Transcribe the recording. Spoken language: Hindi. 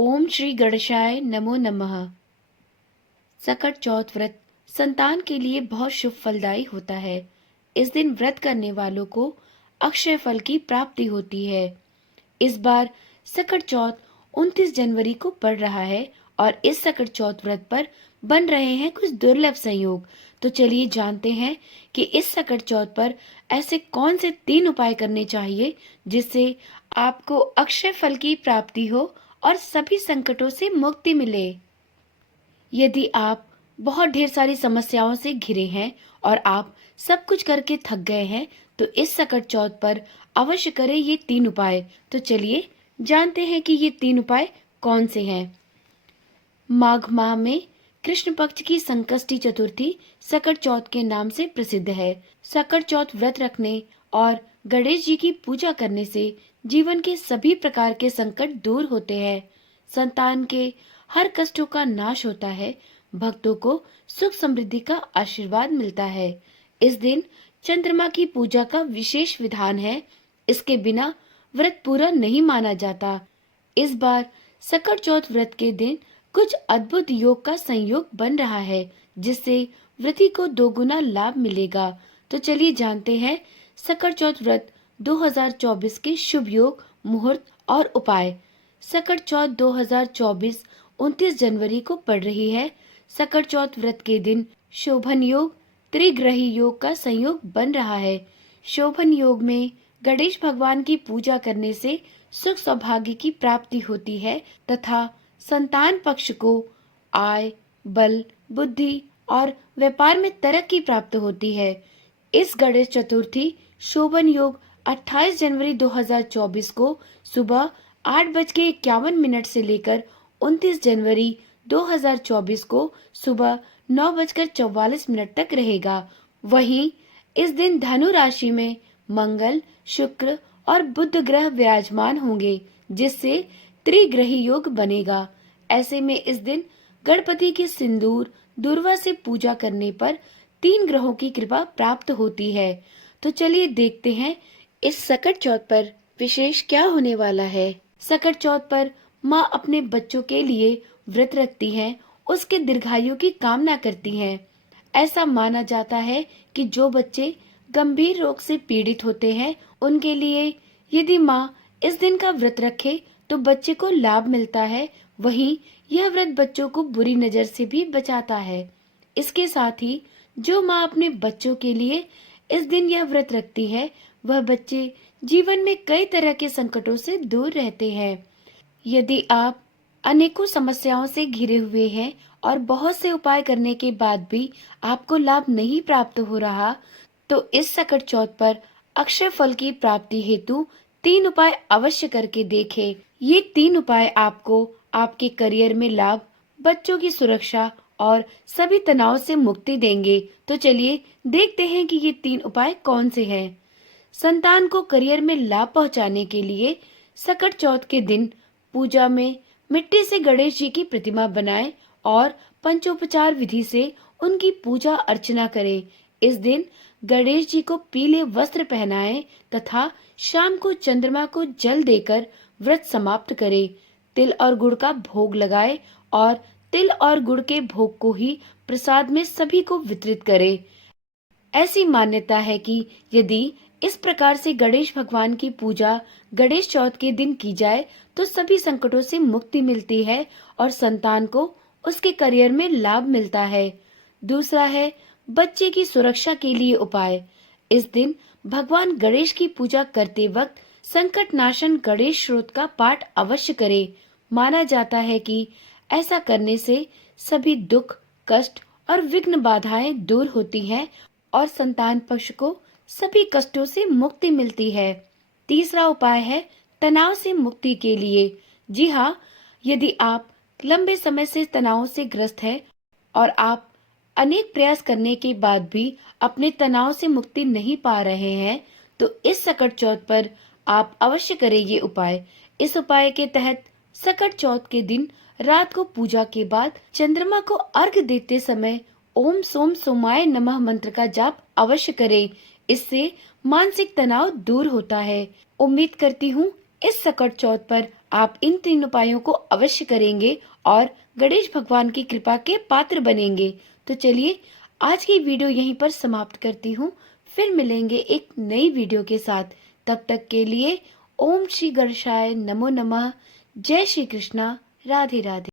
ओम श्री गणेशाय नमो नमः। सकट चौथ व्रत संतान के लिए बहुत शुभ फलदायी होता है। इस दिन व्रत करने वालों को अक्षय फल की प्राप्ति होती है। इस बार सकट चौथ 29 जनवरी को पड़ रहा है और इस सकट चौथ व्रत पर बन रहे हैं कुछ दुर्लभ संयोग। तो चलिए जानते हैं कि इस सकट चौथ पर ऐसे कौन से 3 उपाय करने चाहिए जिससे आपको अक्षय फल की प्राप्ति हो और सभी संकटों से मुक्ति मिले। यदि आप बहुत ढेर सारी समस्याओं से घिरे हैं और आप सब कुछ करके थक गए हैं, तो इस सकट चौथ पर अवश्य करें ये 3 उपाय। तो चलिए जानते हैं कि ये 3 उपाय कौन से हैं। माघ माह में कृष्ण पक्ष की संकष्टी चतुर्थी सकट चौथ के नाम से प्रसिद्ध है। सकट चौथ व्रत रखने और गणेश जी की पूजा करने से जीवन के सभी प्रकार के संकट दूर होते हैं। संतान के हर कष्टों का नाश होता है। भक्तों को सुख समृद्धि का आशीर्वाद मिलता है। इस दिन चंद्रमा की पूजा का विशेष विधान है। इसके बिना व्रत पूरा नहीं माना जाता। इस बार सकट चौथ व्रत के दिन कुछ अद्भुत योग का संयोग बन रहा है, जिससे व्रती को 2 गुना लाभ मिलेगा। तो चलिए जानते हैं सकट चौथ व्रत 2024 के शुभ योग, मुहूर्त और उपाय। सकट चौथ 2024 29 जनवरी को पड़ रही है। सकट चौथ व्रत के दिन शोभन योग, त्रिग्रही योग का संयोग बन रहा है। शोभन योग में गणेश भगवान की पूजा करने से सुख सौभाग्य की प्राप्ति होती है तथा संतान पक्ष को आय, बल, बुद्धि और व्यापार में तरक्की प्राप्त होती है। इस गणेश चतुर्थी शोभन योग 28 जनवरी 2024 को सुबह 8:51 से लेकर 29 जनवरी 2024 को सुबह 9:44 तक रहेगा। वहीं इस दिन धनु राशि में मंगल, शुक्र और बुध ग्रह विराजमान होंगे, जिससे त्रिग्रही योग बनेगा। ऐसे में इस दिन गणपति के सिंदूर दूर्वा से पूजा करने पर 3 ग्रहों की कृपा प्राप्त होती है। तो चलिए देखते हैं इस सकट चौथ पर विशेष क्या होने वाला है। सकट चौथ पर माँ अपने बच्चों के लिए व्रत रखती हैं, उसके दीर्घायु की कामना करती हैं। ऐसा माना जाता है कि जो बच्चे गंभीर रोग से पीड़ित होते हैं, उनके लिए यदि माँ इस दिन का व्रत रखे तो बच्चे को लाभ मिलता है। वहीं यह व्रत बच्चों को बुरी नजर से भी बचाता है। इसके साथ ही जो माँ अपने बच्चों के लिए इस दिन यह व्रत रखती है, वह बच्चे जीवन में कई तरह के संकटों से दूर रहते हैं। यदि आप अनेकों समस्याओं से घिरे हुए हैं और बहुत से उपाय करने के बाद भी आपको लाभ नहीं प्राप्त हो रहा, तो इस सकट चौथ पर अक्षय फल की प्राप्ति हेतु 3 उपाय अवश्य करके देखें। ये 3 उपाय आपको आपके करियर में लाभ, बच्चों की सुरक्षा और सभी तनाव से मुक्ति देंगे। तो चलिए देखते हैं कि ये 3 उपाय कौन से हैं। संतान को करियर में लाभ पहुंचाने के लिए सकट चौथ के दिन पूजा में मिट्टी से गणेश जी की प्रतिमा बनाएं और पंचोपचार विधि से उनकी पूजा अर्चना करें। इस दिन गणेश जी को पीले वस्त्र पहनाएं तथा शाम को चंद्रमा को जल देकर व्रत समाप्त करें। तिल और गुड़ का भोग लगाएं और तिल और गुड़ के भोग को ही प्रसाद में सभी को वितरित करें। ऐसी मान्यता है कि यदि इस प्रकार से गणेश भगवान की पूजा गणेश चौथ के दिन की जाए तो सभी संकटों से मुक्ति मिलती है और संतान को उसके करियर में लाभ मिलता है। दूसरा है बच्चे की सुरक्षा के लिए उपाय। इस दिन भगवान गणेश की पूजा करते वक्त संकट नाशन गणेश श्रोत का पाठ अवश्य करें। माना जाता है कि ऐसा करने से सभी दुख, कष्ट और विघ्न बाधाएं दूर होती हैं और संतान पक्ष को सभी कष्टों से मुक्ति मिलती है। तीसरा उपाय है तनाव से मुक्ति के लिए। जी हाँ, यदि आप लंबे समय से तनाव से ग्रस्त हैं और आप अनेक प्रयास करने के बाद भी अपने तनाव से मुक्ति नहीं पा रहे हैं, तो इस सकट चौथ पर आप अवश्य करें ये उपाय। इस उपाय के तहत सकट चौथ के दिन रात को पूजा के बाद चंद्रमा को अर्घ्य देते समय ओम सोम सोमाय नमः मंत्र का जाप अवश्य करें। इससे मानसिक तनाव दूर होता है। उम्मीद करती हूँ इस सकट चौथ पर आप इन 3 उपायों को अवश्य करेंगे और गणेश भगवान की कृपा के पात्र बनेंगे। तो चलिए आज की वीडियो यहीं पर समाप्त करती हूँ। फिर मिलेंगे एक नई वीडियो के साथ। तब तक के लिए ओम श्री गणेशाय नमो नमः। जय श्री कृष्णा। राधे राधे।